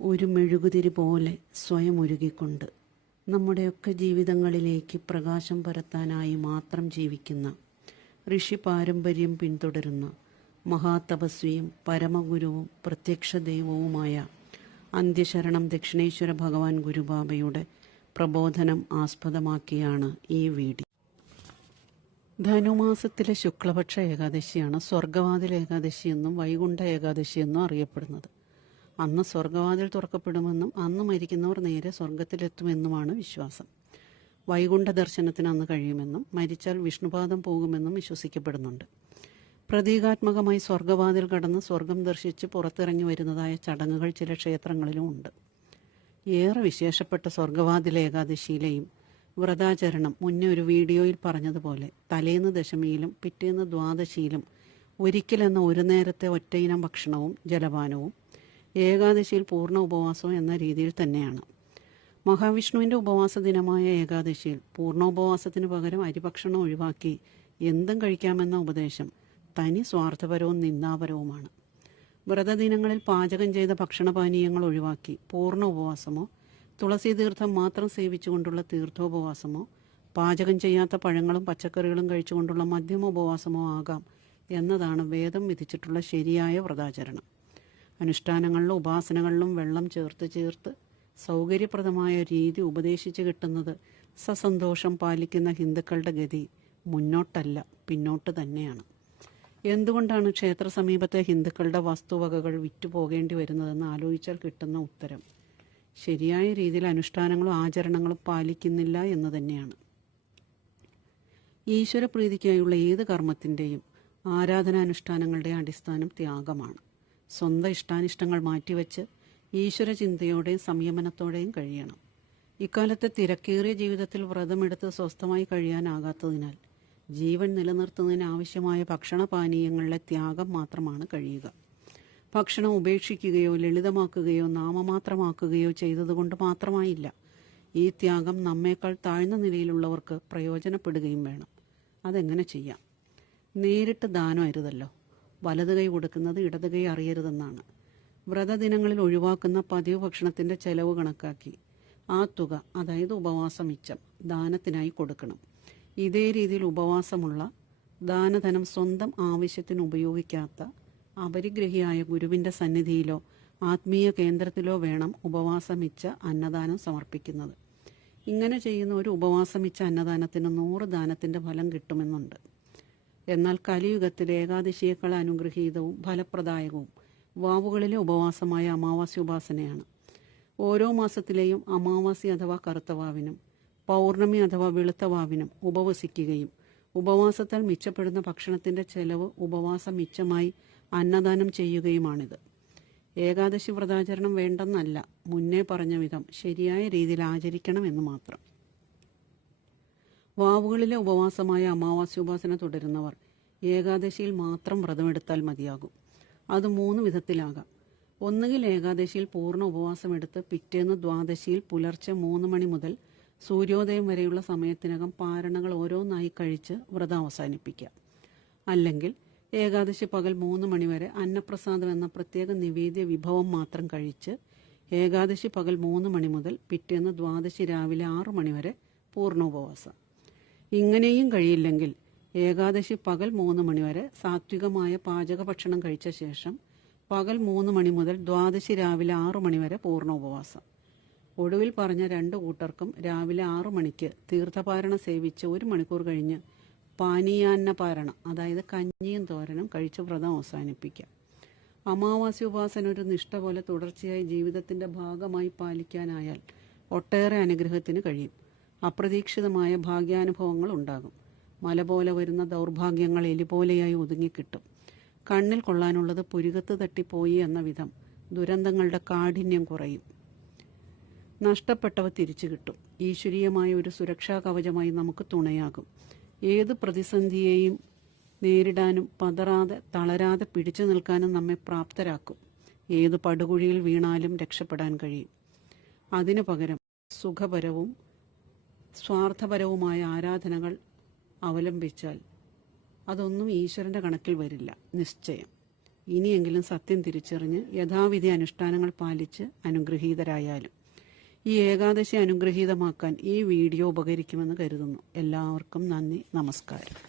ഒരു മെഴുകുതിരി പോലെ സ്വയം ഒരുകിക്കൊണ്ട് നമ്മുടെയൊക്കെ ജീവിതങ്ങളിലേക്ക് പ്രകാശം പരത്താനായി മാത്രം ജീവിക്കുന്ന ഋഷി പാരമ്പര്യം പിന്തുടരുന്ന മഹാതപസ്വിയും പരമഗുരുവും പ്രത്യക്ഷ ദൈവവുമായ അന്ത്യശരണം ദക്ഷിണേശ്വര ഭഗവാൻ ഗുരുബാബയുടെ പ്രബോധനം ആസ്പദമാക്കിയാണ് ഈ വീഡിയോ. ധനുമാസത്തിലെ ശുക്ലപക്ഷ ഏകാദശിയാണ് സ്വർഗവാതിൽ ഏകാദശി എന്നും വൈകുണ്ഠ ഏകാദശി എന്നും അറിയപ്പെടുന്നത്. അന്ന് സ്വർഗവാതിൽ തുറക്കപ്പെടുമെന്നും അന്ന് മരിക്കുന്നവർ നേരെ സ്വർഗത്തിലെത്തുമെന്നുമാണ് വിശ്വാസം. വൈകുണ്ഠ ദർശനത്തിന് അന്ന് കഴിയുമെന്നും മരിച്ചാൽ വിഷ്ണുപാദം പോകുമെന്നും വിശ്വസിക്കപ്പെടുന്നുണ്ട്. പ്രതീകാത്മകമായി സ്വർഗവാതിൽ കടന്ന് സ്വർഗം ദർശിച്ച് പുറത്തിറങ്ങി വരുന്നതായ ചടങ്ങുകൾ ചില ക്ഷേത്രങ്ങളിലും ഉണ്ട്. ഏറെ വിശേഷപ്പെട്ട സ്വർഗവാതിൽ ഏകാദശിയിലെയും വ്രതാചരണം മുന്നേ ഒരു വീഡിയോയിൽ പറഞ്ഞതുപോലെ തലേന്ന് ദശമിയിലും പിറ്റേന്ന് ദ്വാദശിയിലും ഒരിക്കലെന്ന ഒരു നേരത്തെ ഒറ്റയിനം ഭക്ഷണവും ജലപാനവും ഏകാദശിയിൽ പൂർണ ഉപവാസം എന്ന രീതിയിൽ തന്നെയാണ്. മഹാവിഷ്ണുവിന്റെ ഉപവാസ ദിനമായ ഏകാദശിയിൽ പൂർണോപവാസത്തിന് പകരം അരിഭക്ഷണം ഒഴിവാക്കി എന്തും കഴിക്കാമെന്ന ഉപദേശം തനി സ്വാർത്ഥപരവും നിന്ദാപരവുമാണ്. വ്രതദിനങ്ങളിൽ പാചകം ചെയ്ത ഭക്ഷണപാനീയങ്ങൾ ഒഴിവാക്കി പൂർണ ഉപവാസമോ തുളസി തീർത്ഥം മാത്രം സേവിച്ചുകൊണ്ടുള്ള തീർത്ഥോപവാസമോ പാചകം ചെയ്യാത്ത പഴങ്ങളും പച്ചക്കറികളും കഴിച്ചുകൊണ്ടുള്ള മധ്യമോപവാസമോ ആകാം എന്നതാണ് വേദം വിധിച്ചിട്ടുള്ള ശരിയായ വ്രതാചരണം. അനുഷ്ഠാനങ്ങളിലും ഉപാസനകളിലും വെള്ളം ചേർത്ത് ചേർത്ത് സൗകര്യപ്രദമായ രീതി ഉപദേശിച്ച് കിട്ടുന്നത് സസന്തോഷം പാലിക്കുന്ന ഹിന്ദുക്കളുടെ ഗതി മുന്നോട്ടല്ല പിന്നോട്ട് തന്നെയാണ്. എന്തുകൊണ്ടാണ് ക്ഷേത്ര സമീപത്തെ ഹിന്ദുക്കളുടെ വസ്തുവകകൾ വിറ്റുപോകേണ്ടി വരുന്നതെന്ന് ആലോചിച്ചാൽ കിട്ടുന്ന ഉത്തരം? ശരിയായ രീതിയിൽ അനുഷ്ഠാനങ്ങളും ആചരണങ്ങളും പാലിക്കുന്നില്ല എന്ന് തന്നെയാണ്. ഈശ്വരപ്രീതിക്കായുള്ള ഏത് കർമ്മത്തിന്റെയും ആരാധനാനുഷ്ഠാനങ്ങളുടെ അടിസ്ഥാനം ത്യാഗമാണ്. സ്വന്തം ഇഷ്ടാനിഷ്ടങ്ങൾ മാറ്റിവെച്ച് ഈശ്വര ചിന്തയോടെയും സംയമനത്തോടെയും കഴിയണം. ഇക്കാലത്തെ തിരക്കേറിയ ജീവിതത്തിൽ വ്രതമെടുത്ത് സ്വസ്ഥമായി കഴിയാനാകാത്തതിനാൽ ജീവൻ നിലനിർത്തുന്നതിന് ആവശ്യമായ ഭക്ഷണപാനീയങ്ങളിലെ ത്യാഗം മാത്രമാണ് കഴിയുക. ഭക്ഷണം ഉപേക്ഷിക്കുകയോ ലളിതമാക്കുകയോ നാമമാത്രമാക്കുകയോ ചെയ്തതുകൊണ്ട് മാത്രമായില്ല ഈ ത്യാഗം നമ്മേക്കാൾ താഴ്ന്ന നിലയിലുള്ളവർക്ക് പ്രയോജനപ്പെടുകയും വേണം. അതെങ്ങനെ ചെയ്യാം? നേരിട്ട് ദാനം അരുതല്ലോ. വലത് കൈ കൊടുക്കുന്നത് ഇടത് കൈ അറിയരുതെന്നാണ്. വ്രതദിനങ്ങളിൽ ഒഴിവാക്കുന്ന പതിവ് ഭക്ഷണത്തിന്റെ ചെലവ് കണക്കാക്കി. ആ തുക അതായത് ഉപവാസം മിച്ചം ദാനത്തിനായി കൊടുക്കണം. ഇതേ രീതിയിൽ ഉപവാസമുള്ള ദാനധനം സ്വന്തം ആവശ്യത്തിന് ഉപയോഗിക്കാത്ത അപരിഗ്രഹിയായ ഗുരുവിന്റെ സന്നിധിയിലോ ആത്മീയ കേന്ദ്രത്തിലോ വേണം ഉപവാസമിച്ച അന്നദാനം സമർപ്പിക്കുന്നത്. ഇങ്ങനെ ചെയ്യുന്ന ഒരു ഉപവാസമിച്ച അന്നദാനത്തിന് നൂറ് ദാനത്തിന്റെ ഫലം കിട്ടുമെന്നുണ്ട്. എന്നാൽ കലിയുഗത്തിൽ ഏകാദശിയേക്കാൾ അനുഗ്രഹീതവും ഫലപ്രദായകവും വാവുകളിലെ ഉപവാസമായ അമാവാസി ഉപാസനയാണ്. ഓരോ മാസത്തിലെയും അമാവാസി അഥവാ കറുത്തവാവിനും പൗർണമി അഥവാ വെളുത്തവാവിനും ഉപവസിക്കുകയും ഉപവാസത്താൽ മിച്ചപ്പെടുന്ന ഭക്ഷണത്തിന്റെ ചെലവ് ഉപവാസം മിച്ചമായി അന്നദാനം ചെയ്യുകയുമാണിത്. ഏകാദശി വ്രതാചരണം വേണ്ടെന്നല്ല മുന്നേ പറഞ്ഞ വിധം ശരിയായ രീതിയിൽ ആചരിക്കണമെന്ന് മാത്രം. വാവുകളിലെ ഉപവാസമായ അമാവാസ്യ ഉപാസന തുടരുന്നവർ ഏകാദശിയിൽ മാത്രം വ്രതമെടുത്താൽ മതിയാകും. അത് മൂന്ന് വിധത്തിലാകാം. ഒന്നുകിൽ ഏകാദശിയിൽ പൂർണ ഉപവാസമെടുത്ത് പിറ്റേന്ന് ദ്വാദശിയിൽ പുലർച്ചെ മൂന്ന് മണി മുതൽ സൂര്യോദയം വരെയുള്ള സമയത്തിനകം പാരണകൾ ഓരോന്നായി കഴിച്ച് വ്രതം അവസാനിപ്പിക്കാം അല്ലെങ്കിൽ ഏകാദശി പകൽ മൂന്ന് മണിവരെ അന്നപ്രസാദം എന്ന പ്രത്യേക നിവേദ്യ വിഭവം മാത്രം കഴിച്ച് ഏകാദശി പകൽ മൂന്ന് മണി മുതൽ പിറ്റേന്ന് ദ്വാദശി രാവിലെ ആറു മണിവരെ പൂർണോപവാസം ഇങ്ങനെയും കഴിയില്ലെങ്കിൽ ഏകാദശി പകൽ മൂന്ന് മണിവരെ സാത്വികമായ പാചക ഭക്ഷണം കഴിച്ച ശേഷം പകൽ മൂന്ന് മണി മുതൽ ദ്വാദശി രാവിലെ ആറു മണിവരെ പൂർണ ഉപവാസം. ഒടുവിൽ പറഞ്ഞ രണ്ട് കൂട്ടർക്കും രാവിലെ ആറു മണിക്ക് തീർത്ഥപാരണ സേവിച്ച് ഒരു മണിക്കൂർ കഴിഞ്ഞ് പാനീയാന്ന പാരണം അതായത് കഞ്ഞിയും തോരനും കഴിച്ച് വ്രതം അവസാനിപ്പിക്കാം അമാവാസി ഉപാസന ഒരു നിഷ്ഠ പോലെ തുടർച്ചയായി ജീവിതത്തിന്റെ ഭാഗമായി പാലിക്കാനായാൽ ഒട്ടേറെ അനുഗ്രഹത്തിന് കഴിയും. അപ്രതീക്ഷിതമായ ഭാഗ്യാനുഭവങ്ങൾ ഉണ്ടാകും. മല പോലെ വരുന്ന ദൗർഭാഗ്യങ്ങൾ എലിപോലെയായി ഒതുങ്ങിക്കിട്ടും കണ്ണിൽ കൊള്ളാനുള്ളത് പുരുകത്ത് തട്ടിപ്പോയി എന്ന വിധം ദുരന്തങ്ങളുടെ കാഠിന്യം കുറയും. നഷ്ടപ്പെട്ടവ തിരിച്ചു കിട്ടും. ഈശ്വരീയമായ ഒരു സുരക്ഷാ കവചമായി നമുക്ക് തുണയാകും. ഏത് പ്രതിസന്ധിയെയും നേരിടാനും പതറാതെ തളരാതെ പിടിച്ചു നിൽക്കാനും നമ്മെ പ്രാപ്തരാക്കും. ഏത് പടുകുഴിയിൽ വീണാലും രക്ഷപ്പെടാൻ കഴിയും. അതിനു പകരം സുഖപരവും സ്വാർത്ഥപരവുമായ ആരാധനകൾ അവലംബിച്ചാൽ അതൊന്നും ഈശ്വരന്റെ കണക്കിൽ വരില്ല. നിശ്ചയം. ഇനിയെങ്കിലും സത്യം തിരിച്ചറിഞ്ഞ് യഥാവിധി അനുഷ്ഠാനങ്ങൾ പാലിച്ച് അനുഗ്രഹീതരായാലും ഈ ഏകാദശി അനുഗ്രഹീതമാക്കാൻ ഈ വീഡിയോ ഉപകരിക്കുമെന്ന് കരുതുന്നു. എല്ലാവർക്കും നന്ദി നമസ്കാരം.